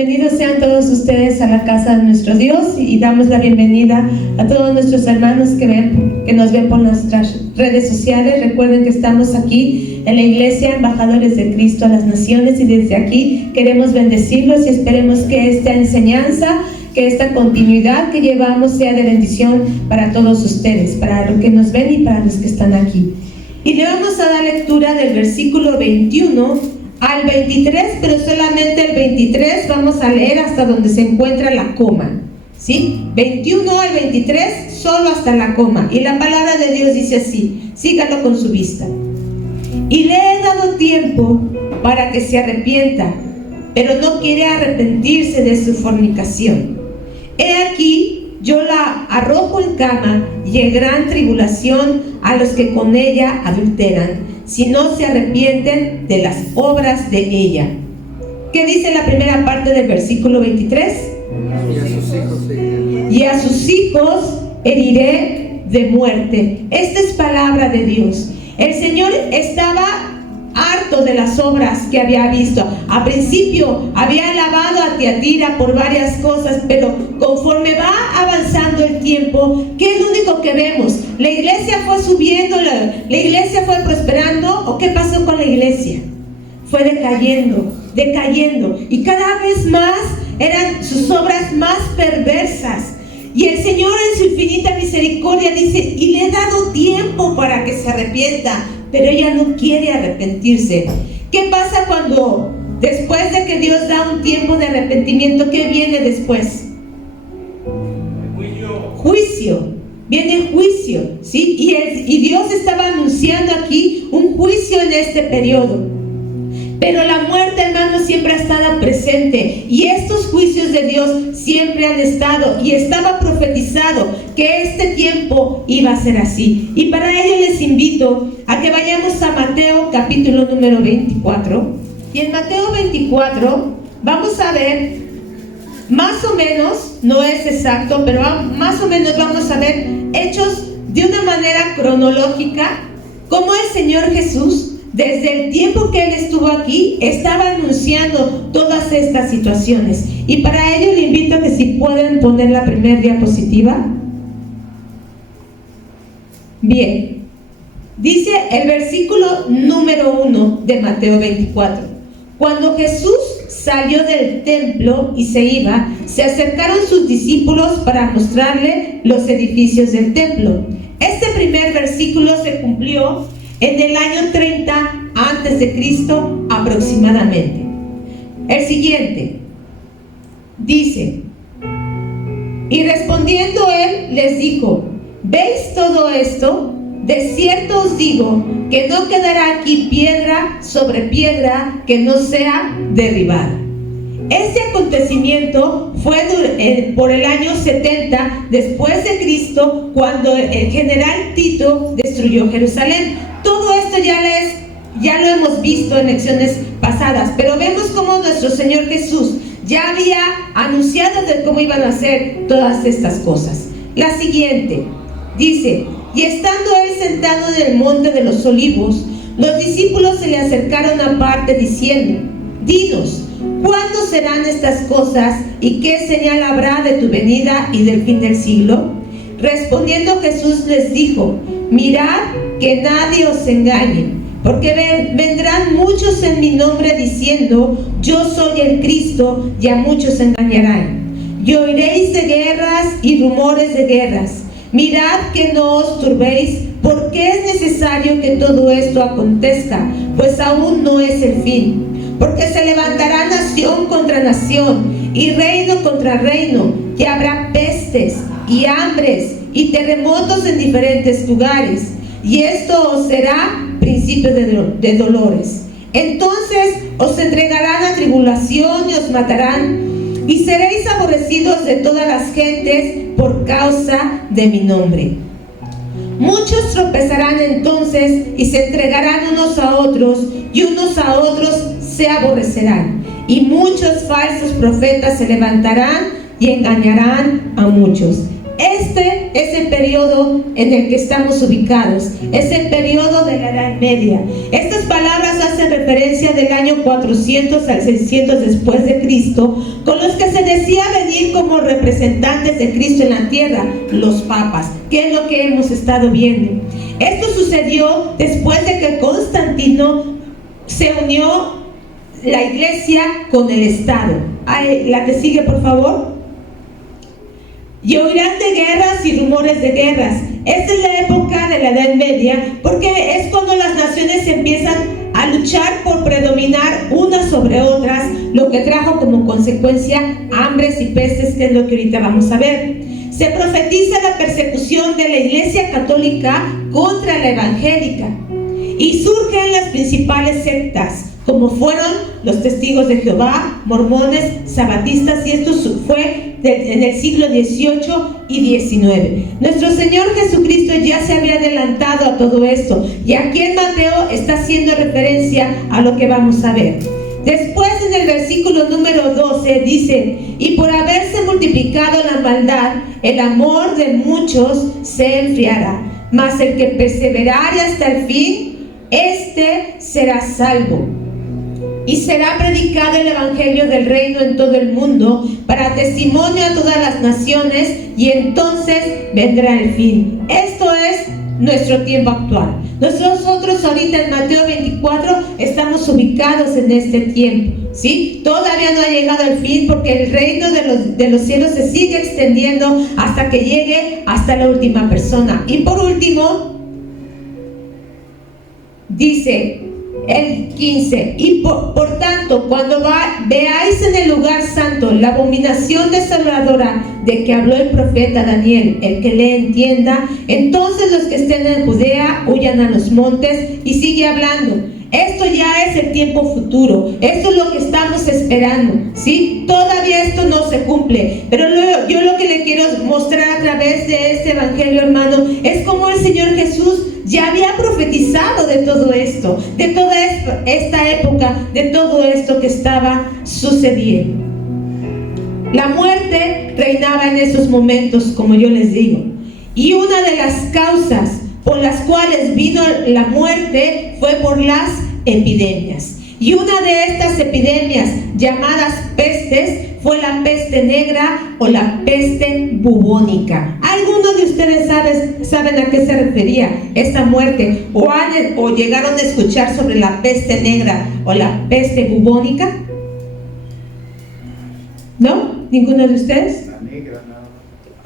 Bienvenidos sean todos ustedes a la casa de nuestro Dios y damos la bienvenida a todos nuestros hermanos que nos ven por nuestras redes sociales. Recuerden que estamos aquí en la iglesia Embajadores de Cristo a las Naciones y desde aquí queremos bendecirlos y esperemos que esta enseñanza, que esta continuidad que llevamos sea de bendición para todos ustedes, para los que nos ven y para los que están aquí. Y le vamos a dar lectura del versículo 21 al 23, pero solamente el 23 vamos a leer hasta donde se encuentra la coma, ¿sí? 21 al 23, solo hasta la coma. Y la palabra de Dios dice así, sígalo con su vista. Y le he dado tiempo para que se arrepienta, pero no quiere arrepentirse de su fornicación. He aquí, yo la arrojo en cama y en gran tribulación a los que con ella adulteran, si no se arrepienten de las obras de ella. ¿Qué dice la primera parte del versículo 23? Y a sus hijos heriré de muerte. Esta es palabra de Dios. El Señor estaba harto de las obras que había visto. A principio había alabado a Tiatira por varias cosas, pero conforme va avanzando el tiempo, ¿qué es lo único que vemos? ¿La iglesia fue subiendo, la iglesia fue prosperando o qué pasó con la iglesia? Fue decayendo, y cada vez más eran sus obras más perversas. Y el Señor en su infinita misericordia dice, y le he dado tiempo para que se arrepienta, pero ella no quiere arrepentirse. ¿Qué pasa cuando después de que Dios da un tiempo de arrepentimiento, qué viene después? Juicio. Viene juicio, ¿sí? Y Dios estaba anunciando aquí un juicio en este periodo. Pero la muerte, hermanos, siempre ha estado presente. Y estos juicios de Dios siempre han estado. Y estaba profetizado que este tiempo iba a ser así. Y para ello les invito a que vayamos a Mateo capítulo número 24. Y en Mateo 24 vamos a ver, más o menos, no es exacto, pero más o menos vamos a ver hechos de una manera cronológica, cómo el Señor Jesús, desde el tiempo que Él estuvo aquí, estaba anunciando todas estas situaciones. Y para ello le invito a que si pueden poner la primera diapositiva. Bien, dice el versículo número 1 de Mateo 24. Cuando Jesús salió del templo y se iba, se acercaron sus discípulos para mostrarle los edificios del templo. Este primer versículo se cumplió en el año 30 antes de Cristo aproximadamente. El siguiente dice, y respondiendo él les dijo, ¿veis todo esto? De cierto os digo que no quedará aquí piedra sobre piedra que no sea derribada. Este acontecimiento fue por el año 70 después de Cristo, cuando el general Tito destruyó Jerusalén. Todo esto ya lo hemos visto en lecciones pasadas, pero vemos cómo nuestro Señor Jesús ya había anunciado de cómo iban a ser todas estas cosas. La siguiente dice, y estando él sentado en el monte de los olivos, los discípulos se le acercaron aparte diciendo, dinos, ¿cuándo serán estas cosas y qué señal habrá de tu venida y del fin del siglo? Respondiendo Jesús les dijo, mirad que nadie os engañe, porque vendrán muchos en mi nombre diciendo, yo soy el Cristo, y a muchos engañarán. Y oiréis de guerras y rumores de guerras. Mirad que no os turbéis, porque es necesario que todo esto acontezca, pues aún no es el fin. Porque se levantará nación contra nación, y reino contra reino, y habrá pestes, y hambres, y terremotos en diferentes lugares. Y esto os será principio de dolores. Entonces os entregarán a tribulación y os matarán, y seréis aborrecidos de todas las gentes por causa de mi nombre. Muchos tropezarán entonces y se entregarán unos a otros, y unos a otros se aborrecerán. Y muchos falsos profetas se levantarán y engañarán a muchos. Este es el periodo en el que estamos ubicados. Es el periodo de la Edad Media. Estas palabras hacen referencia referencia del año 400 al 600 después de Cristo, con los que se decía venir como representantes de Cristo en la tierra, los papas, que es lo que hemos estado viendo. Esto sucedió después de que Constantino se unió la iglesia con el Estado. La que sigue, por favor. Y oirán de guerras y rumores de guerras. Esta es la época de la Edad Media, porque es cuando las naciones empiezan a luchar por predominar unas sobre otras, lo que trajo como consecuencia hambres y pestes, que es lo que ahorita vamos a ver. Se profetiza la persecución de la Iglesia Católica contra la evangélica, y surgen las principales sectas, como fueron los Testigos de Jehová, Mormones, Sabatistas, y esto fue en el siglo XVIII y XIX. Nuestro Señor Jesucristo ya se había adelantado a todo esto, y aquí en Mateo está haciendo referencia a lo que vamos a ver. Después, en el versículo número 12 dice: y por haberse multiplicado la maldad, el amor de muchos se enfriará, mas el que perseverare hasta el fin, este será salvo. Y será predicado el evangelio del reino en todo el mundo para testimonio a todas las naciones, y entonces vendrá el fin. Esto es nuestro tiempo actual. Nosotros ahorita en Mateo 24 estamos ubicados en este tiempo, ¿sí? Todavía no ha llegado el fin, porque el reino de los cielos se sigue extendiendo hasta que llegue hasta la última persona. Y por último, dice el 15: y por tanto, cuando veáis en el lugar santo la abominación desoladora de que habló el profeta Daniel, el que le entienda, entonces los que estén en Judea huyan a los montes. Y sigue hablando. Esto ya es el tiempo futuro, esto es lo que estamos esperando, ¿sí? Todavía esto no se cumple, pero yo lo que le quiero mostrar a través de este evangelio, hermano, es cómo el Señor Jesús ya había profetizado de todo esto, de toda esta época, de todo esto que estaba sucediendo. La muerte reinaba en esos momentos, como yo les digo, y una de las causas por las cuales vino la muerte fue por las epidemias. Y una de estas epidemias, llamadas pestes, fue la peste negra o la peste bubónica. ¿Alguno de ustedes saben a qué se refería esta muerte? ¿O llegaron a escuchar sobre la peste negra o la peste bubónica? ¿No? ¿Ninguno de ustedes? La negra, no.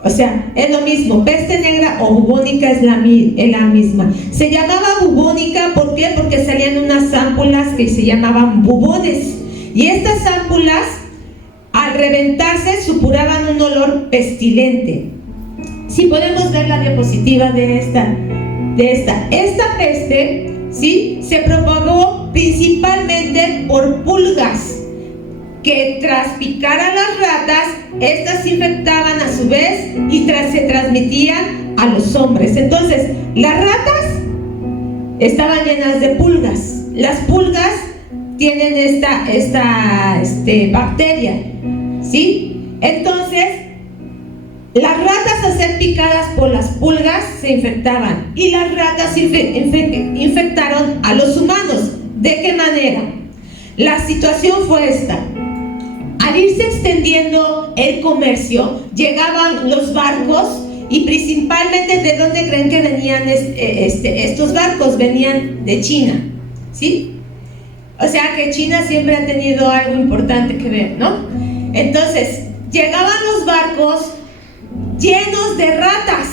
O sea, es lo mismo, peste negra o bubónica es la misma. Se llamaba bubónica, ¿por qué? Porque salían unas ámpulas que se llamaban bubones. Y estas ámpulas, al reventarse, supuraban un olor pestilente. Si podemos ver la diapositiva de esta peste, ¿sí? Se propagó principalmente por pulgas, que tras picar a las ratas, estas se infectaban a su vez y se transmitían a los hombres. Entonces, las ratas estaban llenas de pulgas. Las pulgas tienen esta bacteria, ¿sí? Entonces, las ratas, al ser picadas por las pulgas, se infectaban, y las ratas infectaron a los humanos. ¿De qué manera? La situación fue esta: al irse extendiendo el comercio, llegaban los barcos, y principalmente, ¿de dónde creen que venían estos barcos? Venían de China, ¿sí? O sea que China siempre ha tenido algo importante que ver, ¿no? Entonces, llegaban los barcos llenos de ratas.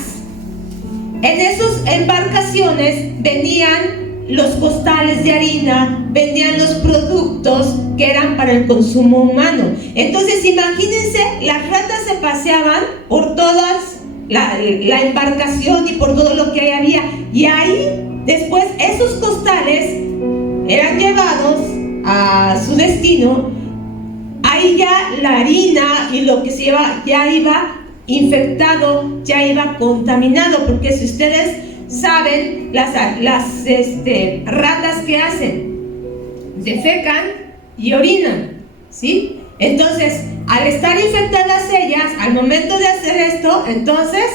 En esas embarcaciones venían los costales de harina, vendían los productos que eran para el consumo humano. Entonces, imagínense, las ratas se paseaban por todas la embarcación y por todo lo que ahí había. Y ahí, después, esos costales eran llevados a su destino. Ahí ya la harina y lo que se lleva ya iba infectado, ya iba contaminado, porque si ustedes saben, las ratas que hacen, defecan y orinan, ¿sí? Entonces, al estar infectadas ellas, al momento de hacer esto, entonces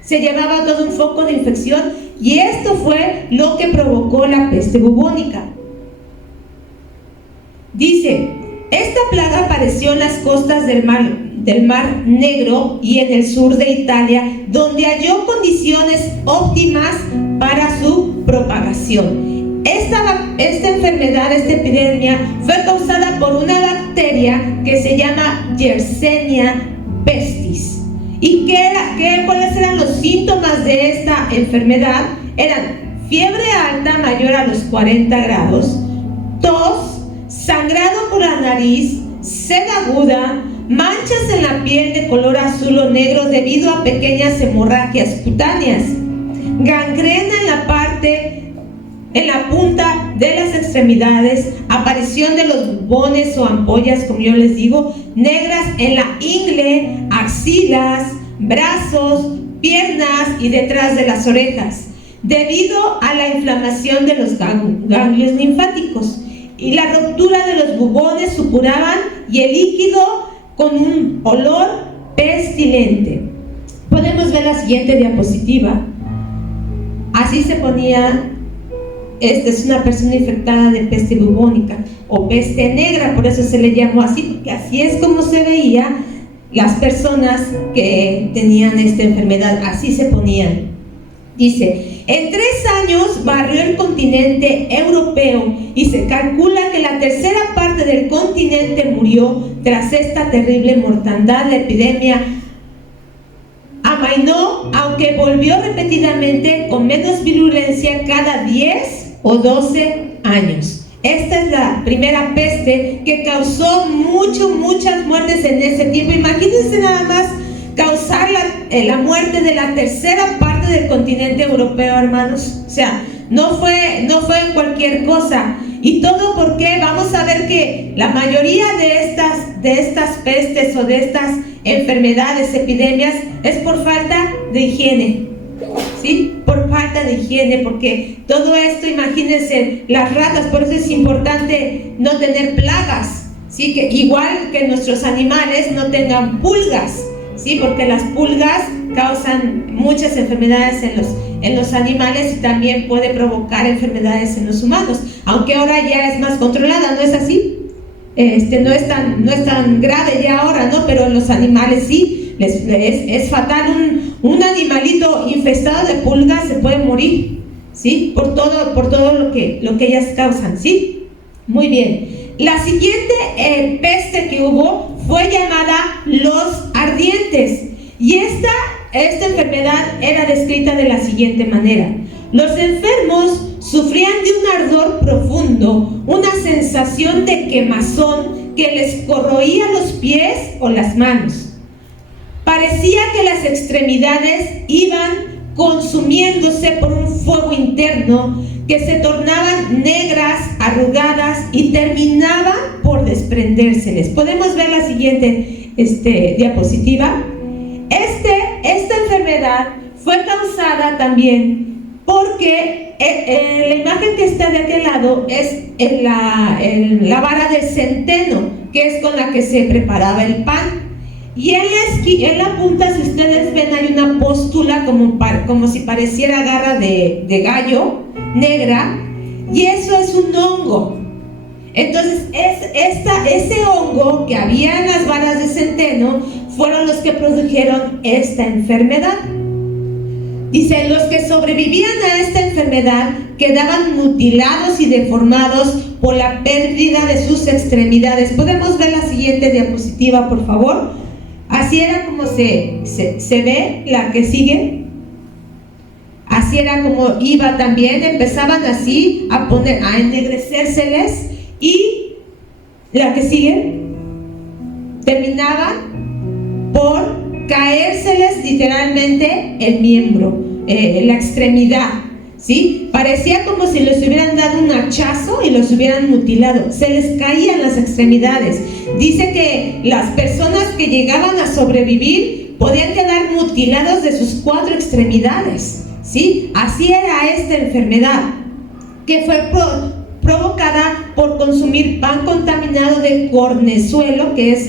se llevaba todo un foco de infección, y esto fue lo que provocó la peste bubónica. Dice, esta plaga apareció en las costas del Mar Negro y en el sur de Italia, donde halló condiciones óptimas para su propagación. Esta enfermedad, esta epidemia, fue causada por una bacteria que se llama Yersinia pestis. ¿Y cuáles eran los síntomas de esta enfermedad? Eran fiebre alta mayor a los 40 grados, tos, sangrado por la nariz, sed aguda, manchas en la piel de color azul o negro debido a pequeñas hemorragias cutáneas, gangrena en la punta de las extremidades, aparición de los bubones o ampollas, como yo les digo, negras en la ingle, axilas, brazos, piernas y detrás de las orejas, debido a la inflamación de los ganglios linfáticos, y la ruptura de los bubones supuraban y el líquido con un olor pestilente. Podemos ver la siguiente diapositiva. Así se ponía. Esta es una persona infectada de peste bubónica o peste negra, por eso se le llamó así, porque así es como se veía las personas que tenían esta enfermedad, así se ponían. Dice, en 3 años barrió el continente europeo y se calcula que la tercera parte del continente murió tras esta terrible mortandad. La epidemia amainó, aunque volvió repetidamente con menos virulencia cada 10 o 12 años. Esta es la primera peste que causó muchas muertes en ese tiempo. Imagínense nada más causar la muerte de la tercera parte del continente europeo, hermanos. O sea, no fue cualquier cosa. Y todo porque vamos a ver que la mayoría de estas pestes o de estas enfermedades, epidemias, es por falta de higiene. ¿Sí? Por falta de higiene, porque todo esto, imagínense, las ratas, por eso es importante no tener plagas, ¿sí? Que igual que nuestros animales no tengan pulgas, ¿sí? Porque las pulgas causan muchas enfermedades en los animales y también puede provocar enfermedades en los humanos, aunque ahora ya es más controlada, ¿no es así? No es tan grave ya ahora, ¿no? Pero en los animales sí. Es fatal. Un animalito infestado de pulgas se puede morir, ¿sí? Por todo lo que ellas causan, ¿sí? Muy bien. La siguiente peste que hubo fue llamada los ardientes, y esta enfermedad era descrita de la siguiente manera. Los enfermos sufrían de un ardor profundo, una sensación de quemazón que les corroía los pies o las manos. Parecía que las extremidades iban consumiéndose por un fuego interno, que se tornaban negras, arrugadas y terminaban por desprendérseles. Podemos ver la siguiente diapositiva. Esta enfermedad fue causada también porque la imagen que está de aquel lado es la vara del centeno, que es con la que se preparaba el pan. Y en la punta, si ustedes ven, hay una póstula como si pareciera garra de gallo, negra, y eso es un hongo. Entonces, ese hongo que había en las varas de centeno fueron los que produjeron esta enfermedad. Dice, los que sobrevivían a esta enfermedad quedaban mutilados y deformados por la pérdida de sus extremidades. ¿Podemos ver la siguiente diapositiva, por favor? Así era como se ve la que sigue. Así era como iba también. Empezaban así a ennegrecérseles, y la que sigue terminaba por caérseles literalmente el miembro, la extremidad, ¿sí? Parecía como si les hubieran dado un hachazo y los hubieran mutilado. Se les caían las extremidades. Dice que las personas que llegaban a sobrevivir podían quedar mutilados de sus 4 extremidades, ¿sí? Así era esta enfermedad, que fue provocada por consumir pan contaminado de cornezuelo, que es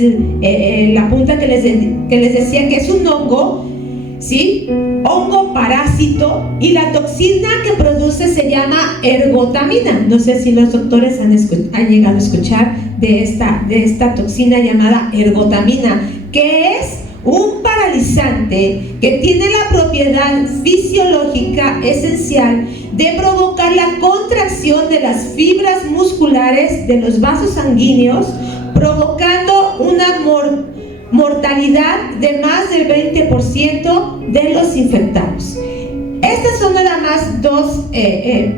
la punta que les decía que es un hongo ¿sí? Hongo parásito, y la toxina que produce se llama ergotamina. No sé si los doctores han llegado a escuchar de esta toxina llamada ergotamina, que es un paralizante que tiene la propiedad fisiológica esencial de provocar la contracción de las fibras musculares de los vasos sanguíneos, provocando una mortalidad de más del 20% de los infectados. Estas son nada más dos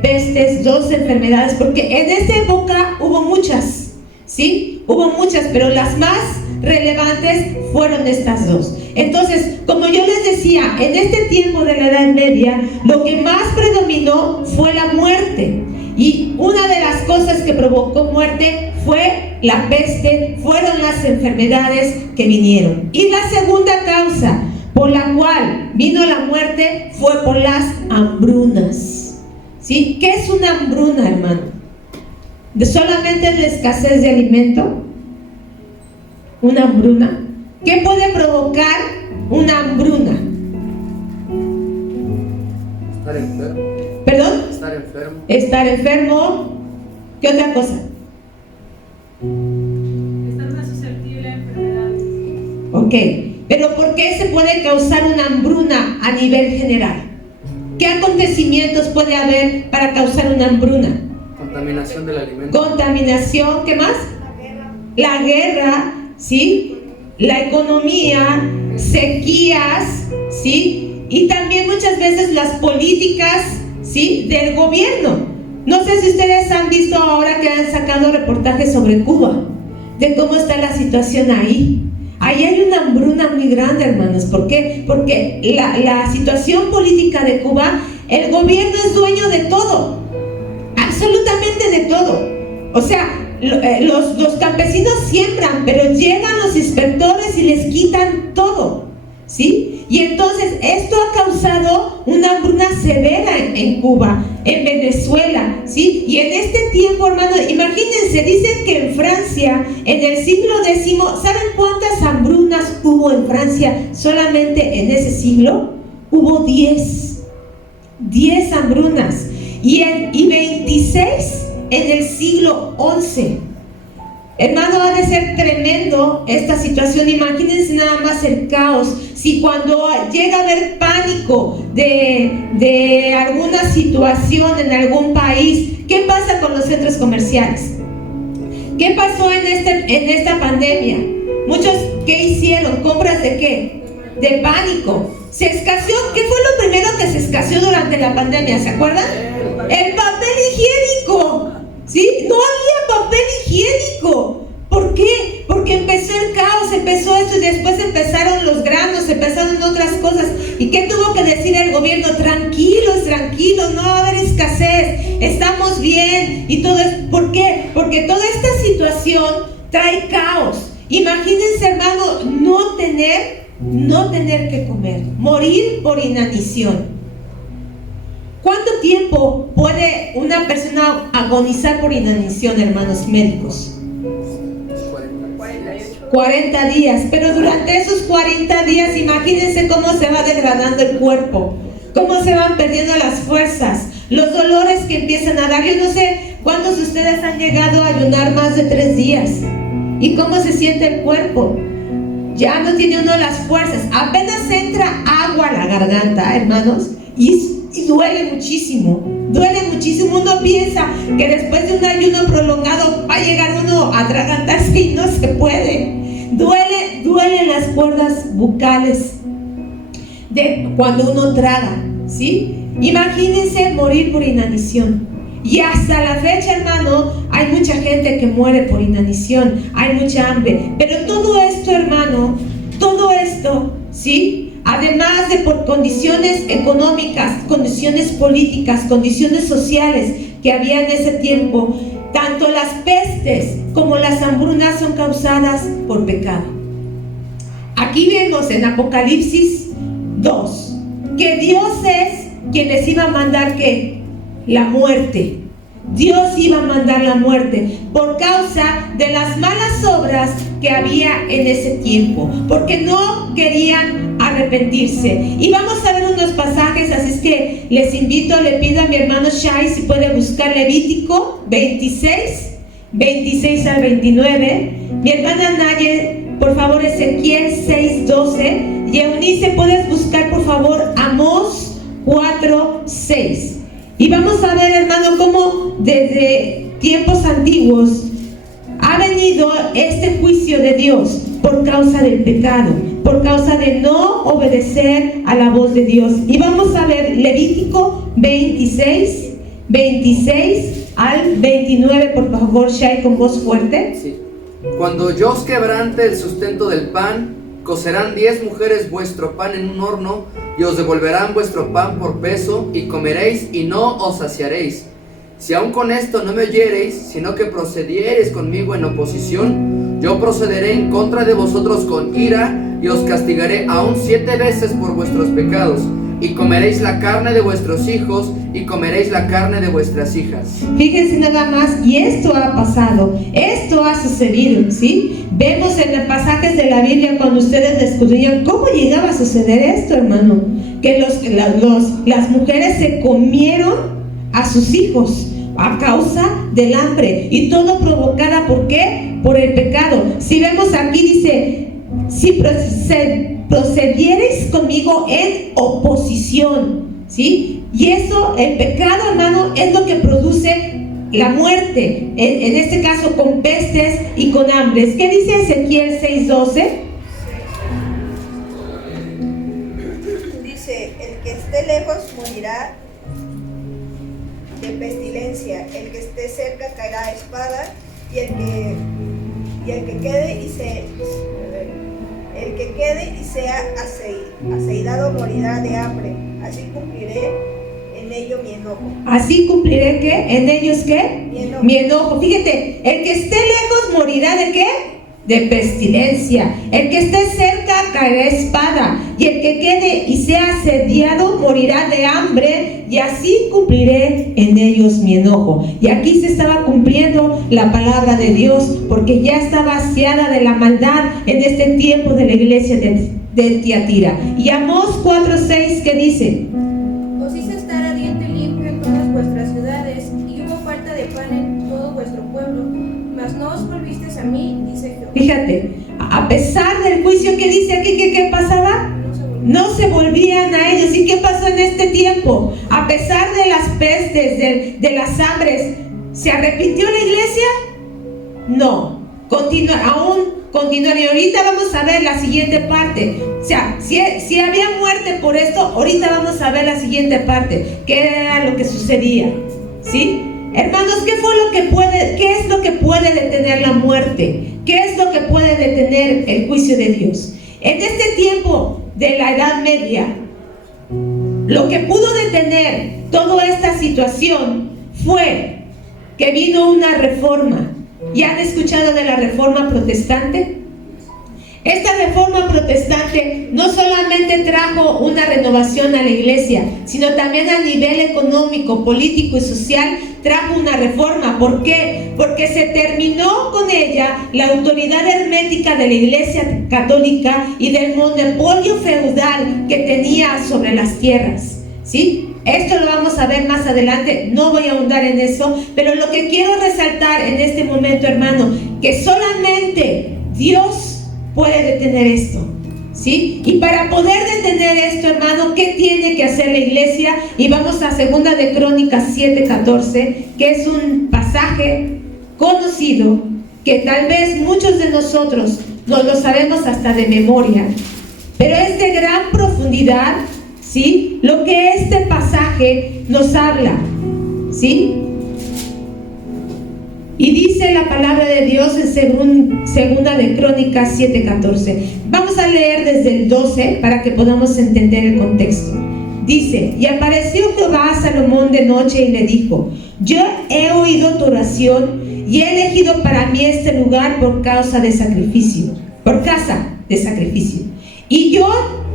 pestes, dos enfermedades, porque en esta época hubo muchas, ¿sí? Hubo muchas, pero las más relevantes fueron estas dos. Entonces, como yo les decía, en este tiempo de la Edad Media, lo que más predominó fue la muerte. Y una de las cosas que provocó muerte fue la peste, fueron las enfermedades que vinieron. Y la segunda causa por la cual vino la muerte fue por las hambrunas. ¿Sí? ¿Qué es una hambruna, hermano? ¿Solamente la escasez de alimento? ¿Una hambruna? ¿Qué puede provocar una hambruna? Estar enfermo. ¿Perdón? Estar enfermo. Estar enfermo. ¿Qué otra cosa? Estar más susceptible a enfermedades. Ok, pero ¿por qué se puede causar una hambruna a nivel general? ¿Qué acontecimientos puede haber para causar una hambruna? Contaminación del alimento. Contaminación, ¿qué más? La guerra, ¿sí? La economía, sequías, ¿sí? Y también muchas veces las políticas, ¿sí? Del gobierno. No sé si ustedes han visto ahora que han sacado reportajes sobre Cuba, de cómo está la situación ahí. Ahí hay una hambruna muy grande, hermanos. ¿Por qué? Porque la situación política de Cuba, el gobierno es dueño de todo, absolutamente de todo. O sea, los campesinos siembran, pero llegan los inspectores y les quitan todo, ¿sí? Y entonces esto ha causado una hambruna severa en Cuba, en Venezuela, ¿sí? Y en este tiempo, hermano, imagínense, dicen que en Francia, en el siglo X, ¿saben cuántas hambrunas hubo en Francia solamente en ese siglo? Hubo 10 hambrunas, y 26 en el siglo XI. Hermano, ha de ser tremendo esta situación. Imagínense nada más el caos. Si cuando llega a haber pánico de alguna situación en algún país, ¿qué pasa con los centros comerciales? ¿Qué pasó en esta pandemia? Muchos, ¿qué hicieron? ¿Compras de qué? De pánico. Se escaseó. ¿Qué fue lo primero que se escaseó durante la pandemia? ¿Se acuerdan? El papel higiénico. ¿Sí? No había papel higiénico. ¿Por qué? Porque empezó el caos, empezó esto, y después empezaron los granos, empezaron otras cosas. ¿Y qué tuvo que decir el gobierno? Tranquilos, no va a haber escasez, estamos bien. Y todo es, ¿por qué? Porque toda esta situación trae caos. Imagínense, hermano, no tener que comer, morir por inanición. ¿Cuánto tiempo puede una persona agonizar por inanición, hermanos médicos? 40 días. Pero durante esos 40 días, imagínense cómo se va degradando el cuerpo, cómo se van perdiendo las fuerzas, los dolores que empiezan a dar. Yo no sé cuántos de ustedes han llegado a ayunar más de 3 días. ¿Y cómo se siente el cuerpo? Ya no tiene uno las fuerzas. Apenas entra agua a la garganta, hermanos, y duele muchísimo. Uno piensa que después de un ayuno prolongado va a llegar uno a atragantarse y no se puede. Duelen las cuerdas bucales de cuando uno traga, ¿sí? Imagínense morir por inanición. Y hasta la fecha, hermano, hay mucha gente que muere por inanición, hay mucha hambre. Pero todo esto, hermano, ¿sí? Además de por condiciones económicas, condiciones políticas, condiciones sociales que había en ese tiempo, tanto las pestes como las hambrunas son causadas por pecado. Aquí vemos en Apocalipsis 2 que Dios es quien les iba a mandar ¿qué? La muerte. Dios iba a mandar la muerte por causa de las malas obras que había en ese tiempo, porque no querían arrepentirse arrepentirse. Y vamos a ver unos pasajes, así es que les invito, le pido a mi hermano Shai si puede buscar Levítico 26 al 29. Mi hermana Naye, por favor, Ezequiel 6:12. Y Eunice, puedes buscar por favor Amós 4:6. Y vamos a ver, hermano, cómo desde tiempos antiguos ha venido este juicio de Dios por causa del pecado, por causa de no obedecer a la voz de Dios. Y vamos a ver Levítico 26 al 29, por favor, Shai, con voz fuerte. Sí. Cuando yo os quebrante el sustento del pan, cocerán 10 mujeres vuestro pan en un horno, y os devolverán vuestro pan por peso, y comeréis y no os saciaréis. Si aún con esto no me oyereis, sino que procediereis conmigo en oposición, yo procederé en contra de vosotros con ira, y os castigaré aún 7 veces por vuestros pecados, y comeréis la carne de vuestros hijos, y comeréis la carne de vuestras hijas. Fíjense nada más, y esto ha pasado, esto ha sucedido, ¿sí? Vemos en los pasajes de la Biblia cuando ustedes descubrían cómo llegaba a suceder esto, hermano, que las mujeres se comieron a sus hijos a causa del hambre, y todo provocada, ¿por qué? Por el pecado. Si vemos aquí dice, si procediereis conmigo en oposición, ¿sí? Y eso, el pecado, hermano, es lo que produce la muerte, en este caso con pestes y con hambres. ¿Qué dice Ezequiel 6:12? Dice, el que esté lejos morirá de pestilencia, el que esté cerca caerá a espada, y el que quede y sea aceidado morirá de hambre. Así cumpliré en ello mi enojo. Así cumpliré, ¿qué? ¿En ellos qué? Mi enojo. Mi enojo. Fíjate, el que esté lejos morirá ¿de qué? De pestilencia. El que esté cerca caerá espada, y el que quede y sea asediado morirá de hambre, y así cumpliré en ellos mi enojo. Y aquí se estaba cumpliendo la palabra de Dios, porque ya estaba vaciada de la maldad en este tiempo de la iglesia de Tiatira. Y Amós 4:6, ¿qué dice? Os hice estar a diente limpio en todas vuestras ciudades, y hubo falta de pan en todo vuestro pueblo, mas no os volvisteis a mí, dice Jehová. Fíjate, a pesar del juicio que dice aquí, ¿qué pasaba? No se volvían a ellos. ¿Y qué pasó en este tiempo? A pesar de las pestes, de las hambres, ¿se arrepintió la iglesia? No, continúa. Y ahorita vamos a ver la siguiente parte. O sea, si había muerte por esto, ahorita vamos a ver la siguiente parte. ¿Qué era lo que sucedía? ¿Sí? Hermanos, ¿qué es lo que puede detener la muerte? ¿Qué es lo que puede detener el juicio de Dios? En este tiempo de la Edad Media, lo que pudo detener toda esta situación fue que vino una reforma. ¿Ya han escuchado de la reforma protestante? Esta reforma protestante no solamente trajo una renovación a la iglesia, sino también a nivel económico, político y social trajo una reforma. ¿Por qué? Porque se terminó con ella la autoridad hermética de la iglesia católica y del monopolio feudal que tenía sobre las tierras, ¿sí? Esto lo vamos a ver más adelante, no voy a ahondar en eso, pero lo que quiero resaltar en este momento, hermano, que solamente Dios puede detener esto, ¿sí? Y para poder detener esto, hermano, ¿qué tiene que hacer la iglesia? Y vamos a 2 de Crónicas 7:14, que es un pasaje conocido, que tal vez muchos de nosotros no lo sabemos hasta de memoria, pero es de gran profundidad, ¿sí? Lo que este pasaje nos habla, ¿sí? Y dice la palabra de Dios en 2 de Crónicas 7:14. Vamos a leer desde el 12 para que podamos entender el contexto. Dice, y apareció Jehová a Salomón de noche y le dijo, yo he oído tu oración y he elegido para mí este lugar por casa de sacrificio. Y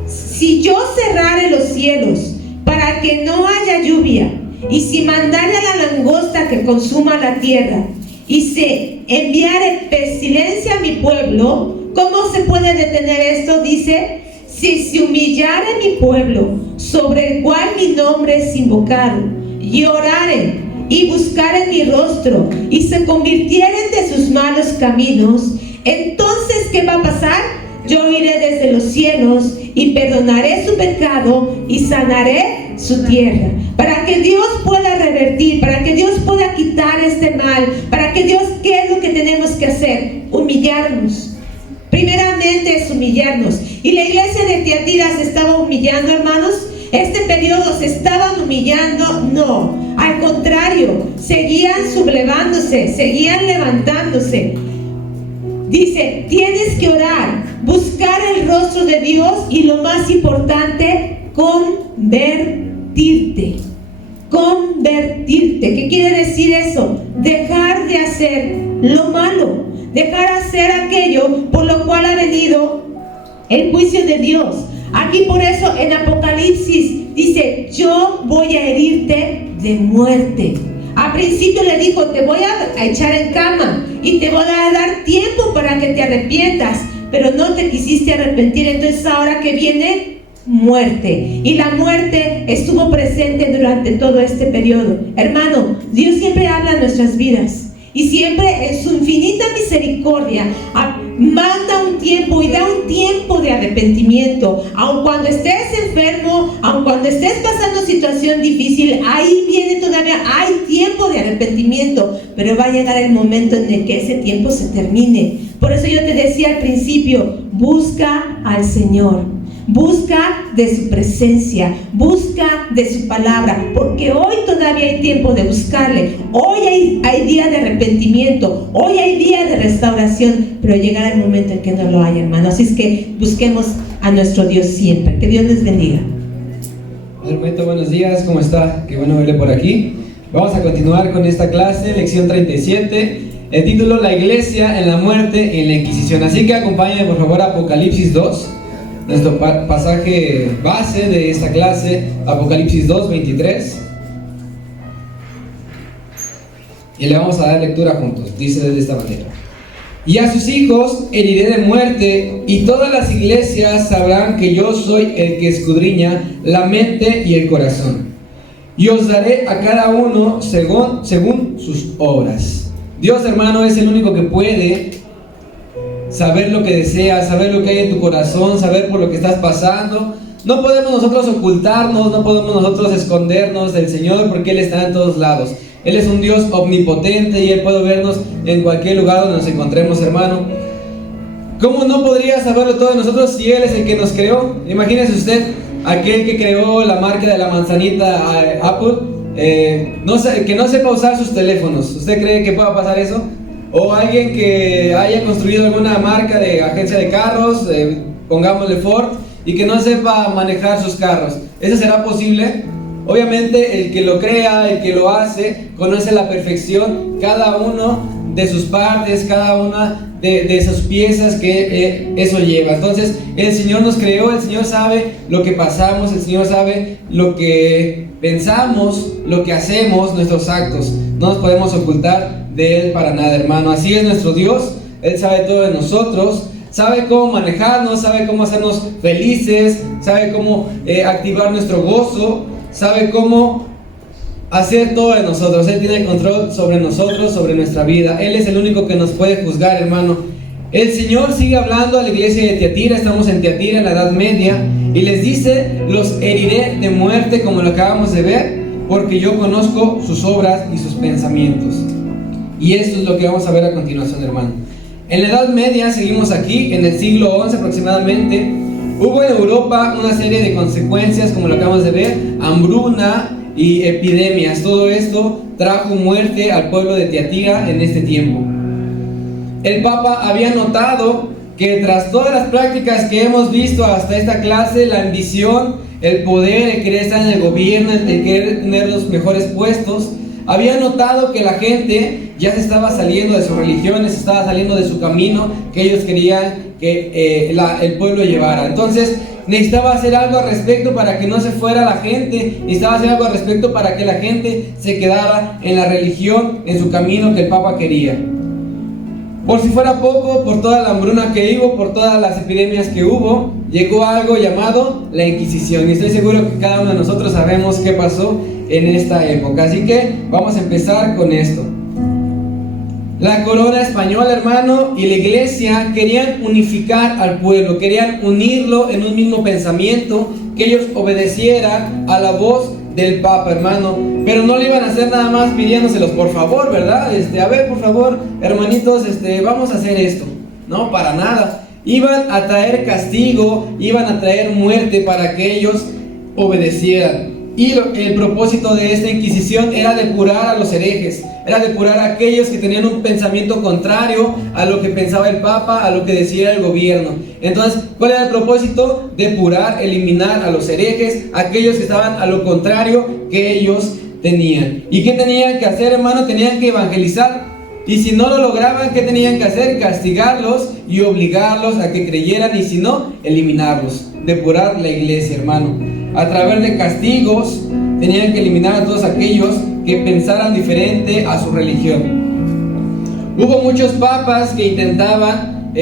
si yo cerrare los cielos para que no haya lluvia, y si mandare a la langosta que consuma la tierra, y se enviare pestilencia a mi pueblo, ¿cómo se puede detener esto? Dice, si se humillare mi pueblo, sobre el cual mi nombre es invocado, y oraren y buscaren mi rostro, y se convirtieren de sus malos caminos, entonces, ¿qué va a pasar? Yo iré desde los cielos y perdonaré su pecado y sanaré su tierra. Para que Dios pueda revertir, para que Dios pueda quitar este mal, para que Dios, ¿qué es lo que tenemos que hacer? Humillarnos. Primeramente es humillarnos. Y la iglesia de Tiatira se estaba humillando, hermanos. Este periodo se estaban humillando, no. Al contrario, seguían sublevándose, seguían levantándose. Dice, tienes que orar, buscar el rostro de Dios y lo más importante, convertirte. Convertirte. ¿Qué quiere decir eso? Dejar de hacer lo malo, dejar de hacer aquello por lo cual ha venido el juicio de Dios. Aquí por eso en Apocalipsis dice, yo voy a herirte de muerte. Al principio le dijo, te voy a echar en cama y te voy a dar tiempo para que te arrepientas, pero no te quisiste arrepentir. Entonces ahora que viene, muerte. Y la muerte estuvo presente durante todo este periodo. Hermano, Dios siempre habla en nuestras vidas y siempre en su infinita misericordia manda un tiempo y da un tiempo de arrepentimiento. Aun cuando estés enfermo, aun cuando estés pasando situación difícil, ahí viene todavía, hay tiempo de arrepentimiento, pero va a llegar el momento en el que ese tiempo se termine. Por eso yo te decía al principio, busca al Señor. Busca de su presencia, busca de su palabra, porque hoy todavía hay tiempo de buscarle. Hoy hay día de arrepentimiento, hoy hay día de restauración, pero llegará el momento en que no lo haya, hermano. Así es que busquemos a nuestro Dios siempre. Que Dios les bendiga. Perfecto, buenos días, ¿cómo está? Qué bueno verle por aquí. Vamos a continuar con esta clase, lección 37. El título, la iglesia en la muerte, en la Inquisición. Así que acompáñenme por favor a Apocalipsis 2. Nuestro pasaje base de esta clase, Apocalipsis 2, 23. Y le vamos a dar lectura juntos. Dice de esta manera: y a sus hijos heriré de muerte, y todas las iglesias sabrán que yo soy el que escudriña la mente y el corazón. Y os daré a cada uno según sus obras. Dios, hermano, es el único que puede saber lo que deseas, saber lo que hay en tu corazón, saber por lo que estás pasando. No podemos nosotros ocultarnos, no podemos nosotros escondernos del Señor, porque Él está en todos lados. Él es un Dios omnipotente y Él puede vernos en cualquier lugar donde nos encontremos, hermano. ¿Cómo no podría saberlo todo de nosotros si Él es el que nos creó? Imagínese usted, aquel que creó la marca de la manzanita Apple, que no sepa usar sus teléfonos. ¿Usted cree que pueda pasar eso? O alguien que haya construido alguna marca de agencia de carros, pongámosle Ford, y que no sepa manejar sus carros. ¿Eso será posible? Obviamente el que lo crea, el que lo hace, conoce a la perfección cada uno de sus partes, cada una de sus piezas que eso lleva. Entonces el Señor nos creó, el Señor sabe lo que pasamos, el Señor sabe lo que pensamos, lo que hacemos, nuestros actos. No nos podemos ocultar de Él para nada, hermano. Así es nuestro Dios. Él sabe todo de nosotros, sabe cómo manejarnos, sabe cómo hacernos felices, sabe cómo activar nuestro gozo, sabe cómo hacer todo de nosotros. Él tiene control sobre nosotros, sobre nuestra vida. Él es el único que nos puede juzgar, hermano. El Señor sigue hablando a la iglesia de Tiatira. Estamos en Tiatira en la Edad Media, y les dice: los heriré de muerte, como lo acabamos de ver, porque yo conozco sus obras y sus pensamientos. Y esto es lo que vamos a ver a continuación, hermano. En la Edad Media, seguimos aquí, en el siglo XI aproximadamente, hubo en Europa una serie de consecuencias, como lo acabamos de ver: hambruna y epidemias. Todo esto trajo muerte al pueblo de Tiatira en este tiempo. El Papa había notado que tras todas las prácticas que hemos visto hasta esta clase, la ambición, el poder, el querer estar en el gobierno, el querer tener los mejores puestos, había notado que la gente ya se estaba saliendo de sus religiones, se estaba saliendo de su camino que ellos querían que el pueblo llevara. Entonces necesitaba hacer algo al respecto para que no se fuera la gente, necesitaba hacer algo al respecto para que la gente se quedara en la religión, en su camino que el Papa quería. Por si fuera poco, por toda la hambruna que hubo, por todas las epidemias que hubo, llegó algo llamado la Inquisición. Y estoy seguro que cada uno de nosotros sabemos qué pasó en esta época. Así que vamos a empezar con esto. La corona española, hermano, y la iglesia querían unificar al pueblo, querían unirlo en un mismo pensamiento, que ellos obedecieran a la voz del Papa, hermano. Pero no lo iban a hacer nada más pidiéndoselos, por favor, ¿verdad? A ver, por favor, hermanitos, vamos a hacer esto. No, para nada. Iban a traer castigo, iban a traer muerte para que ellos obedecieran. Y el propósito de esta Inquisición era depurar a los herejes, era depurar a aquellos que tenían un pensamiento contrario a lo que pensaba el Papa, a lo que decía el gobierno. Entonces, ¿cuál era el propósito? Depurar, eliminar a los herejes, aquellos que estaban a lo contrario que ellos tenían. ¿Y qué tenían que hacer, hermano? Tenían que evangelizar. Y si no lo lograban, ¿qué tenían que hacer? Castigarlos y obligarlos a que creyeran, y si no, eliminarlos. Depurar la iglesia, hermano. A través de castigos tenían que eliminar a todos aquellos que pensaran diferente a su religión. Hubo muchos papas que intentaban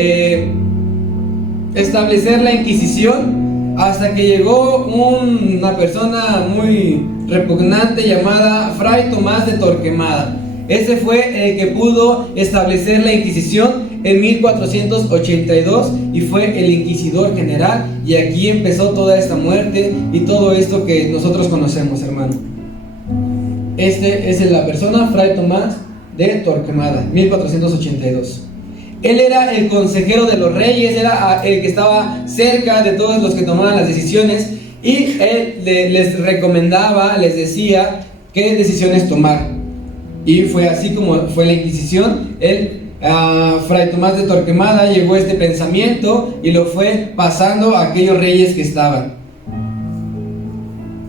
establecer la Inquisición, hasta que llegó una persona muy repugnante llamada Fray Tomás de Torquemada. Ese fue el que pudo establecer la Inquisición en 1482 y fue el inquisidor general, y aquí empezó toda esta muerte y todo esto que nosotros conocemos, hermano. Es la persona, Fray Tomás de Torquemada, 1482. Él era el consejero de los reyes, era el que estaba cerca de todos los que tomaban las decisiones, y él les recomendaba, les decía qué decisiones tomar. Y fue así como fue la Inquisición. Fray Tomás de Torquemada llegó a este pensamiento y lo fue pasando a aquellos reyes que estaban.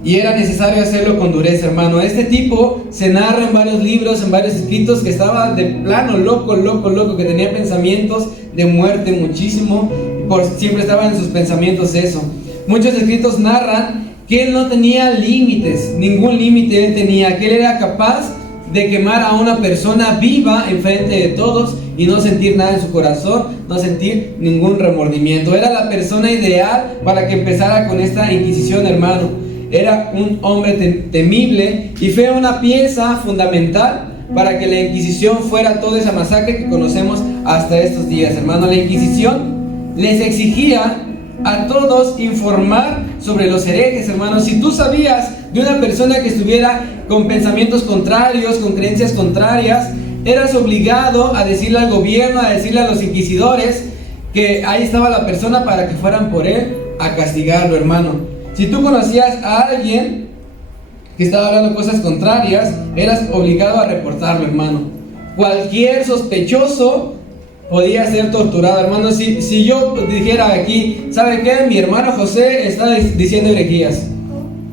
Y era necesario hacerlo con dureza, hermano. Este tipo se narra en varios libros, en varios escritos, que estaba de plano loco, que tenía pensamientos de muerte muchísimo. Siempre estaba en sus pensamientos eso. Muchos escritos narran que él no tenía límites, ningún límite él tenía, que él era capaz de quemar a una persona viva enfrente de todos y no sentir nada en su corazón, no sentir ningún remordimiento. Era la persona ideal para que empezara con esta Inquisición, hermano. Era un hombre temible y fue una pieza fundamental para que la Inquisición fuera toda esa masacre que conocemos hasta estos días, hermano. La Inquisición les exigía a todos informar sobre los herejes, hermanos. Si tú sabías de una persona que estuviera con pensamientos contrarios, con creencias contrarias, eras obligado a decirle al gobierno, a decirle a los inquisidores que ahí estaba la persona para que fueran por él a castigarlo, hermano. Si tú conocías a alguien que estaba hablando cosas contrarias, eras obligado a reportarlo, hermano. Cualquier sospechoso podía ser torturado, hermano. Si yo dijera aquí, ¿sabe qué? Mi hermano José está diciendo herejías.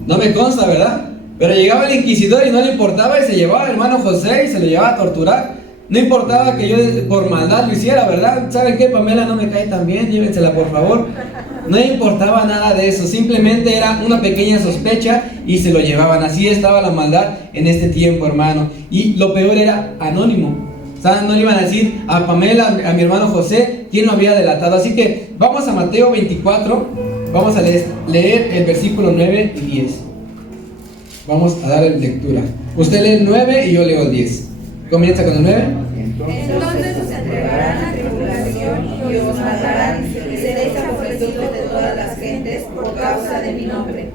No me consta, ¿verdad? Pero llegaba el inquisidor y no le importaba, y se llevaba al hermano José y se lo llevaba a torturar. No importaba que yo por maldad lo hiciera, ¿verdad? ¿Saben qué? Pamela no me cae tan bien, llévensela por favor. No importaba nada de eso, simplemente era una pequeña sospecha y se lo llevaban. Así estaba la maldad en este tiempo, hermano. Y lo peor era anónimo. O sea, no le iban a decir a Pamela, a mi hermano José, quién lo había delatado. Así que vamos a Mateo 24, vamos a leer el versículo 9 y 10. Vamos a dar lectura. Usted lee el 9 y yo leo el 10. Comienza con el 9. Entonces os entregarán a tribulación y os matarán, y seréis aborrecidos de todas las gentes por causa de mi nombre.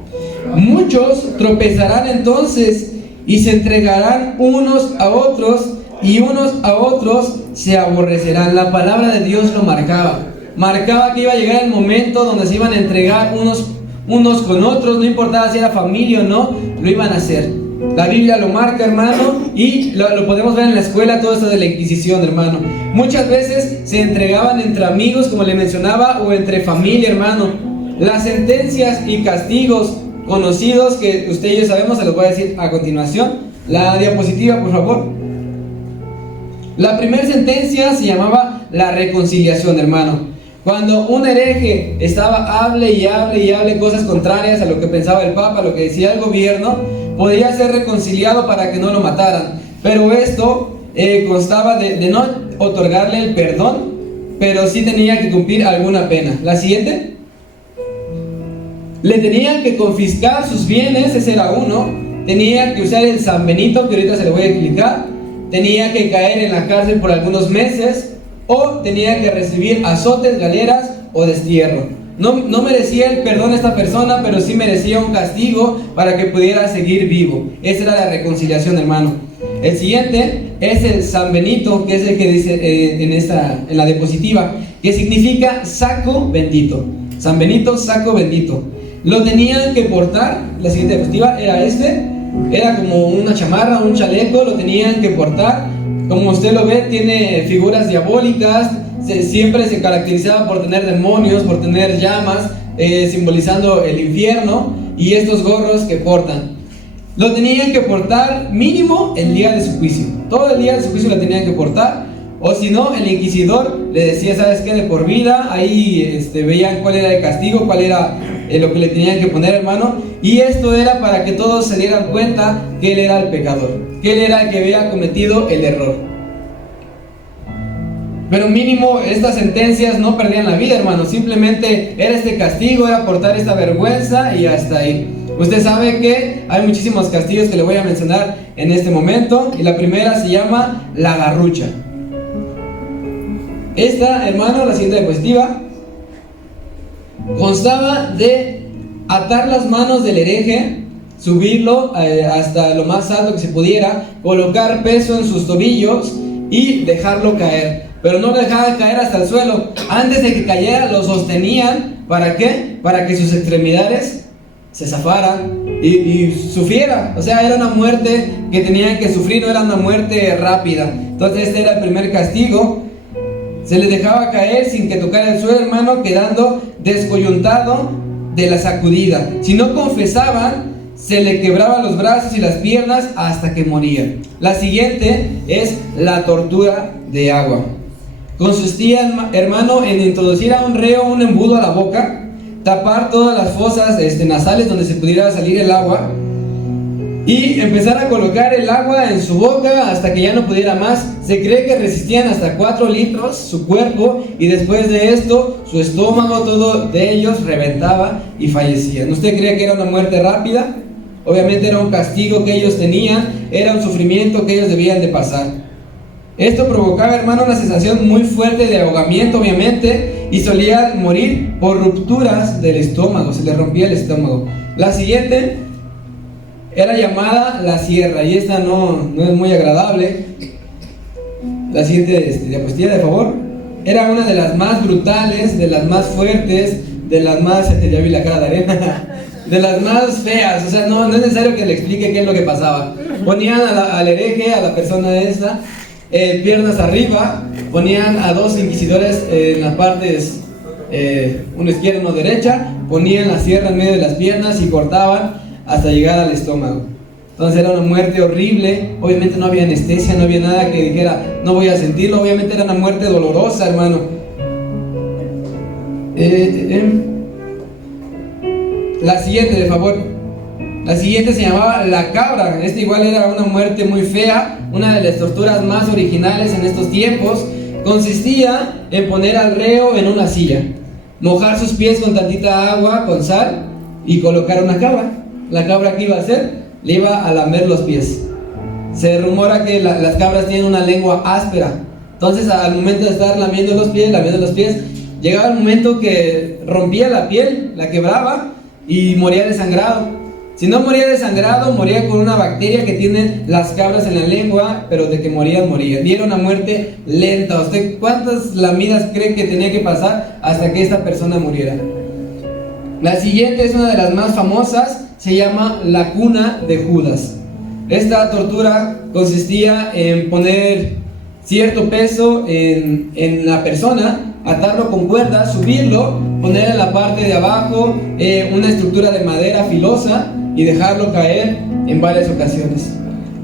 Muchos tropezarán entonces y se entregarán unos a otros, y unos a otros se aborrecerán. La palabra de Dios lo marcaba que iba a llegar el momento donde se iban a entregar unos con otros, no importaba si era familia o no, lo iban a hacer. La Biblia lo marca, hermano, y lo podemos ver en la escuela, todo esto de la Inquisición, hermano. Muchas veces se entregaban entre amigos, como le mencionaba, o entre familia, hermano. Las sentencias y castigos conocidos que usted y yo sabemos, se los voy a decir a continuación. La diapositiva, por favor. La primera sentencia se llamaba la reconciliación, hermano. Cuando un hereje estaba hable y hable cosas contrarias a lo que pensaba el Papa, a lo que decía el gobierno, podía ser reconciliado para que no lo mataran. Pero esto constaba de no otorgarle el perdón, pero sí tenía que cumplir alguna pena. La siguiente. Le tenían que confiscar sus bienes, ese era uno. Tenía que usar el San Benito, que ahorita se lo voy a explicar. Tenía que caer en la cárcel por algunos meses, o tenía que recibir azotes, galeras o destierro. No merecía el perdón esta persona, pero sí merecía un castigo para que pudiera seguir vivo. Esa era la reconciliación, hermano. El siguiente es el San Benito, que es el que dice en la diapositiva, que significa saco bendito. San Benito, saco bendito. Lo tenían que portar, la siguiente diapositiva era era como una chamarra, un chaleco, lo tenían que portar. Como usted lo ve, tiene figuras diabólicas, siempre se caracterizaba por tener demonios, por tener llamas, simbolizando el infierno, y estos gorros que portan. Lo tenían que portar mínimo el día de su juicio. Todo el día de su juicio lo tenían que portar. O si no, el inquisidor le decía, ¿sabes qué? De por vida. Ahí veían cuál era el castigo, cuál era lo que le tenían que poner, hermano. Y esto era para que todos se dieran cuenta que él era el pecador, que él era el que había cometido el error. Pero mínimo estas sentencias no perdían la vida, hermano. Simplemente era este castigo, era portar esta vergüenza y hasta ahí. Usted sabe que hay muchísimos castigos que le voy a mencionar en este momento. Y la primera se llama la garrucha. Esta, hermano, la siguiente diapositiva, constaba de atar las manos del hereje, subirlo hasta lo más alto que se pudiera, colocar peso en sus tobillos y dejarlo caer. Pero no lo dejaban caer hasta el suelo. Antes de que cayera, lo sostenían. ¿Para qué? Para que sus extremidades se zafaran y sufriera. O sea, era una muerte que tenían que sufrir, no era una muerte rápida. Entonces este era el primer castigo. Se les dejaba caer sin que tocara el suelo, hermano, quedando descoyuntado de la sacudida. Si no confesaban, se le quebraban los brazos y las piernas hasta que morían. La siguiente es la tortura de agua. Consistía, hermano, en introducir a un reo un embudo a la boca, tapar todas las fosas nasales donde se pudiera salir el agua, y empezar a colocar el agua en su boca hasta que ya no pudiera más. Se cree que resistían hasta 4 litros su cuerpo, y después de esto su estómago, todo de ellos reventaba y fallecían. ¿Usted cree que era una muerte rápida? Obviamente era un castigo que ellos tenían, era un sufrimiento que ellos debían de pasar. Esto provocaba, hermano, una sensación muy fuerte de ahogamiento, obviamente, y solían morir por rupturas del estómago, se les rompía el estómago. La siguiente era llamada la sierra, y esta no es muy agradable. La siguiente diapositiva, de favor. Era una de las más brutales, de las más fuertes, de las más, ya vi la cara de arena, de las más feas. O sea, no es necesario que le explique qué es lo que pasaba. Ponían al hereje, a la persona esta, piernas arriba, ponían a 2 inquisidores en las partes, una izquierda y una derecha, ponían la sierra en medio de las piernas y cortaban hasta llegar al estómago. Entonces era una muerte horrible. Obviamente no había anestesia, no había nada que dijera no voy a sentirlo. Obviamente era una muerte dolorosa, hermano. La siguiente, de favor. La siguiente se llamaba la cabra. Esta igual era una muerte muy fea, una de las torturas más originales en estos tiempos. Consistía en poner al reo en una silla, mojar sus pies con tantita agua, con sal, y colocar una cabra. La cabra, ¿qué iba a hacer? Le iba a lamer los pies. Se rumora que las cabras tienen una lengua áspera. Entonces al momento de estar lamiendo los pies, llegaba el momento que rompía la piel, la quebraba y moría desangrado. Si no moría desangrado, moría con una bacteria que tienen las cabras en la lengua, pero de que morían. Y era una muerte lenta. ¿Usted cuántas lamidas cree que tenía que pasar hasta que esta persona muriera? La siguiente es una de las más famosas, se llama la cuna de Judas. Esta tortura consistía en poner cierto peso en la persona, atarlo con cuerdas, subirlo, poner en la parte de abajo una estructura de madera filosa y dejarlo caer en varias ocasiones.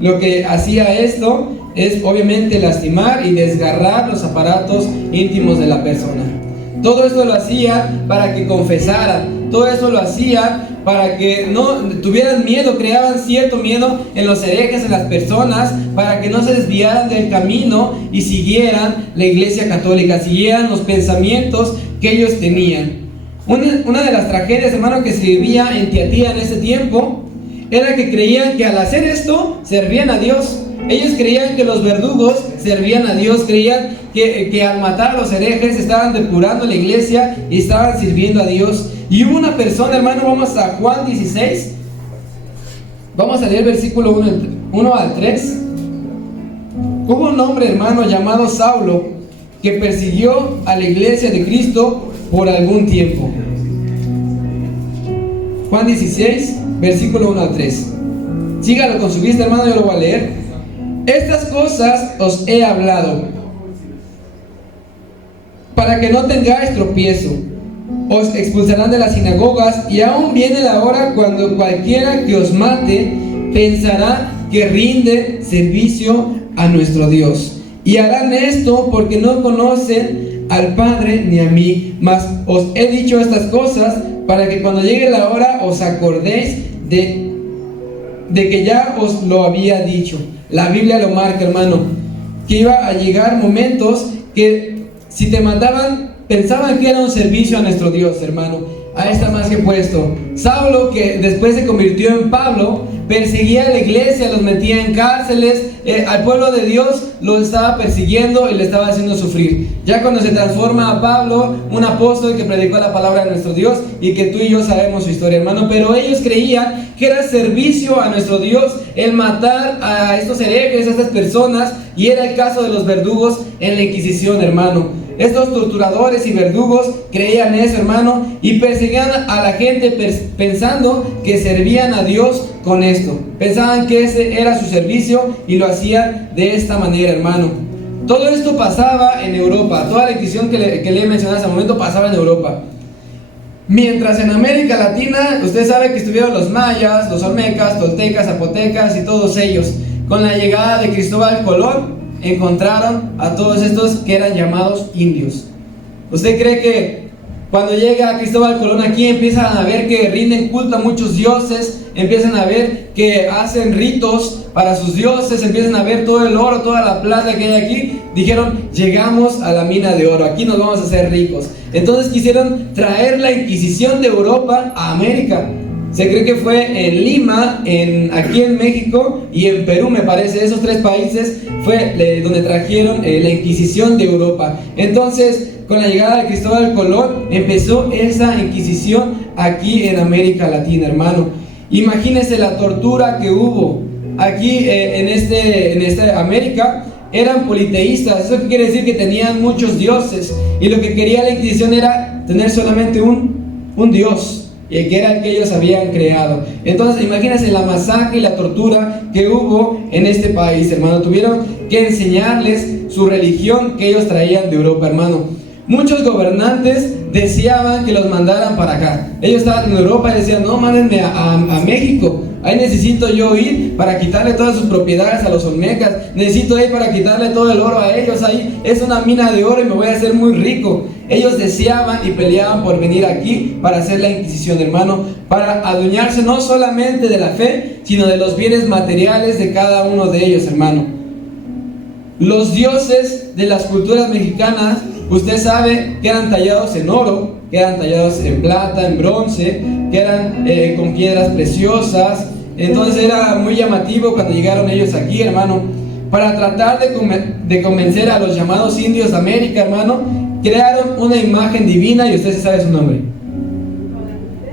Lo que hacía esto es obviamente lastimar y desgarrar los aparatos íntimos de la persona. Todo esto lo hacía para que confesaran, todo eso lo hacía para que no tuvieran miedo, creaban cierto miedo en los herejes, en las personas, para que no se desviaran del camino y siguieran la Iglesia Católica, siguieran los pensamientos que ellos tenían. Una de las tragedias, hermano, que se vivía en Tiatira en ese tiempo era que creían que al hacer esto servían a Dios. Ellos creían que los verdugos servían a Dios, creían que al matar a los herejes estaban depurando la iglesia y estaban sirviendo a Dios. Y hubo una persona, hermano, vamos a Juan 16, vamos a leer versículo 1 al 3. Hubo un hombre, hermano, llamado Saulo, que persiguió a la iglesia de Cristo por algún tiempo. Juan 16, versículo 1 al 3. Sígalo con su vista, hermano, yo lo voy a leer. Estas cosas os he hablado para que no tengáis tropiezo. Os expulsarán de las sinagogas, y aún viene la hora cuando cualquiera que os mate pensará que rinde servicio a nuestro Dios. Y harán esto porque no conocen al Padre ni a mí. Mas os he dicho estas cosas para que cuando llegue la hora os acordéis de que ya os lo había dicho. La Biblia lo marca, hermano, que iba a llegar momentos que si te mataban, pensaban que era un servicio a nuestro Dios, hermano. Ahí está más que puesto. Saulo, que después se convirtió en Pablo, perseguía a la iglesia, los metía en cárceles, al pueblo de Dios lo estaba persiguiendo y le estaba haciendo sufrir. Ya cuando se transforma a Pablo, un apóstol que predicó la palabra de nuestro Dios, y que tú y yo sabemos su historia, hermano, pero ellos creían que era servicio a nuestro Dios el matar a estos herejes, a estas personas, y era el caso de los verdugos en la Inquisición, hermano. Estos torturadores y verdugos creían eso, hermano, y perseguían a la gente pensando que servían a Dios con esto. Pensaban que ese era su servicio y lo hacían de esta manera, hermano. Todo esto pasaba en Europa. Toda la Inquisición que le he mencionado hace un momento pasaba en Europa. Mientras en América Latina, usted sabe que estuvieron los mayas, los olmecas, toltecas, zapotecas y todos ellos. Con la llegada de Cristóbal Colón, encontraron a todos estos que eran llamados indios. ¿Usted cree que cuando llega Cristóbal Colón aquí empiezan a ver que rinden culto a muchos dioses, empiezan a ver que hacen ritos para sus dioses, empiezan a ver todo el oro, toda la plata que hay aquí? Dijeron, llegamos a la mina de oro, aquí nos vamos a hacer ricos. Entonces quisieron traer la Inquisición de Europa a América. Se cree que fue en Lima, aquí en México y en Perú, me parece. Esos tres países fue donde trajeron la Inquisición de Europa. Entonces, con la llegada de Cristóbal Colón, empezó esa Inquisición aquí en América Latina, hermano. Imagínense la tortura que hubo aquí en América. Eran politeístas. ¿Eso qué quiere decir? Que tenían muchos dioses, y lo que quería la Inquisición era tener solamente un Dios, que era el que ellos habían creado. Entonces imagínense la masacre y la tortura que hubo en este país, hermano. Tuvieron que enseñarles su religión que ellos traían de Europa, hermano. Muchos gobernantes deseaban que los mandaran para acá. Ellos estaban en Europa y decían, no, mándenme a México. Ahí necesito yo ir para quitarle todas sus propiedades a los olmecas. Necesito ir para quitarle todo el oro a ellos. Ahí es una mina de oro y me voy a hacer muy rico. Ellos deseaban y peleaban por venir aquí para hacer la Inquisición, hermano, para adueñarse no solamente de la fe, sino de los bienes materiales de cada uno de ellos, hermano. Los dioses de las culturas mexicanas, usted sabe que eran tallados en oro, que eran tallados en plata, en bronce, que eran con piedras preciosas. Entonces era muy llamativo cuando llegaron ellos aquí, hermano. Para tratar de convencer a los llamados indios de América, hermano, crearon una imagen divina, y usted se sabe su nombre.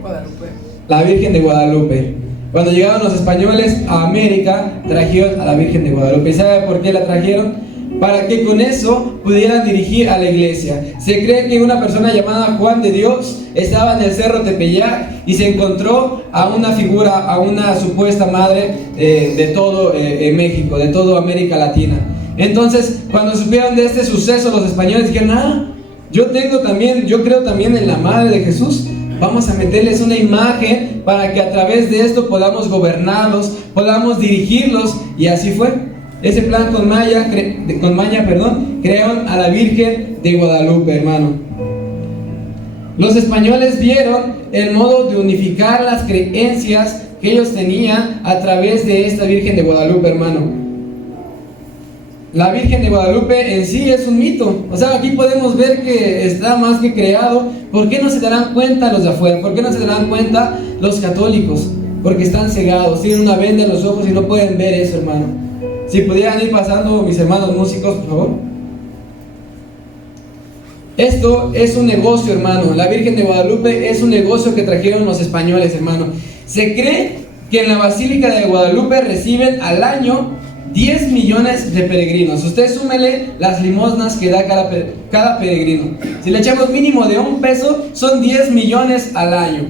Guadalupe. La Virgen de Guadalupe. Cuando llegaron los españoles a América, trajeron a la Virgen de Guadalupe. ¿Y sabe por qué la trajeron? Para que con eso pudieran dirigir a la iglesia. Se cree que una persona llamada Juan de Dios estaba en el cerro Tepeyac y se encontró a una figura, a una supuesta madre de todo México, de toda América Latina. Entonces, cuando supieron de este suceso, los españoles dijeron, yo creo también en la madre de Jesús. Vamos a meterles una imagen para que a través de esto podamos gobernarlos, podamos dirigirlos. Y así fue. Ese plan con Maña, crearon a la Virgen de Guadalupe, hermano. Los españoles vieron el modo de unificar las creencias que ellos tenían a través de esta Virgen de Guadalupe, hermano. la Virgen de Guadalupe en sí es un mito. O sea, aquí podemos ver que está más que creado. ¿Por qué no se darán cuenta los de afuera? ¿Por qué no se darán cuenta los católicos? Porque están cegados, tienen una venda en los ojos y no pueden ver eso, hermano. Si pudieran ir pasando mis hermanos músicos, por favor. Esto es un negocio, hermano. La Virgen de Guadalupe es un negocio que trajeron los españoles, hermano. Se cree que en la Basílica de Guadalupe reciben al año 10 millones de peregrinos. Usted súmele las limosnas que da cada peregrino. Si le echamos mínimo de $1, son 10 millones al año.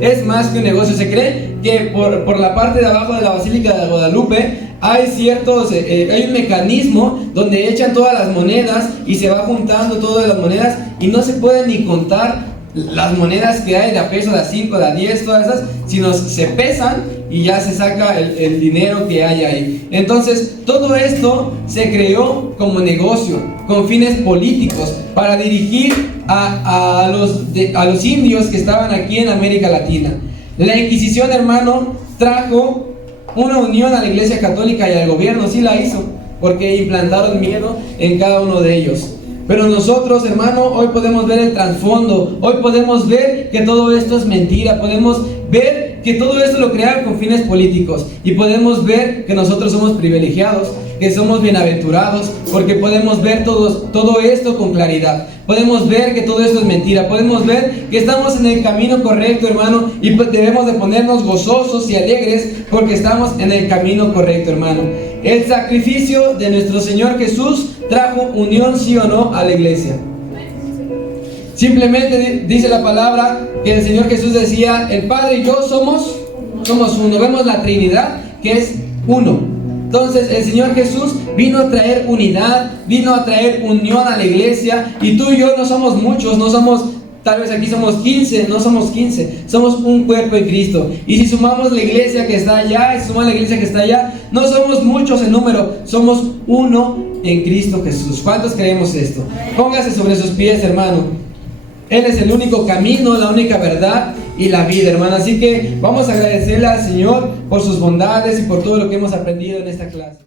Es más que un negocio. Se cree que por la parte de abajo de la Basílica de Guadalupe hay hay un mecanismo donde echan todas las monedas y se va juntando todas las monedas y no se pueden ni contar las monedas que hay de a peso, de a 5, de a 10, todas esas, sino se pesan y ya se saca el dinero que hay ahí. Entonces, todo esto se creó como negocio, con fines políticos, para dirigir a los indios que estaban aquí en América Latina. La Inquisición, hermano, trajo una unión a la Iglesia Católica y al gobierno, sí la hizo, porque implantaron miedo en cada uno de ellos. Pero nosotros, hermano, hoy podemos ver el trasfondo, hoy podemos ver que todo esto es mentira, podemos ver que todo esto lo crearon con fines políticos y podemos ver que nosotros somos privilegiados, que somos bienaventurados, porque podemos ver todo esto con claridad. Podemos ver que todo esto es mentira, podemos ver que estamos en el camino correcto, hermano, y debemos de ponernos gozosos y alegres porque estamos en el camino correcto, hermano. El sacrificio de nuestro Señor Jesús trajo unión, sí o no, a la iglesia. Simplemente dice la palabra que el Señor Jesús decía, el Padre y yo somos uno. Vemos la Trinidad, que es uno. Entonces el Señor Jesús vino a traer unidad, vino a traer unión a la iglesia, y tú y yo no somos muchos, no somos, tal vez aquí somos 15, no somos 15, somos un cuerpo en Cristo. Y si sumamos la iglesia que está allá, y si sumamos la iglesia que está allá, no somos muchos en número, somos uno en Cristo Jesús. ¿Cuántos creemos esto? Póngase sobre sus pies, hermano. Él es el único camino, la única verdad y la vida, hermano. Así que vamos a agradecerle al Señor por sus bondades y por todo lo que hemos aprendido en esta clase.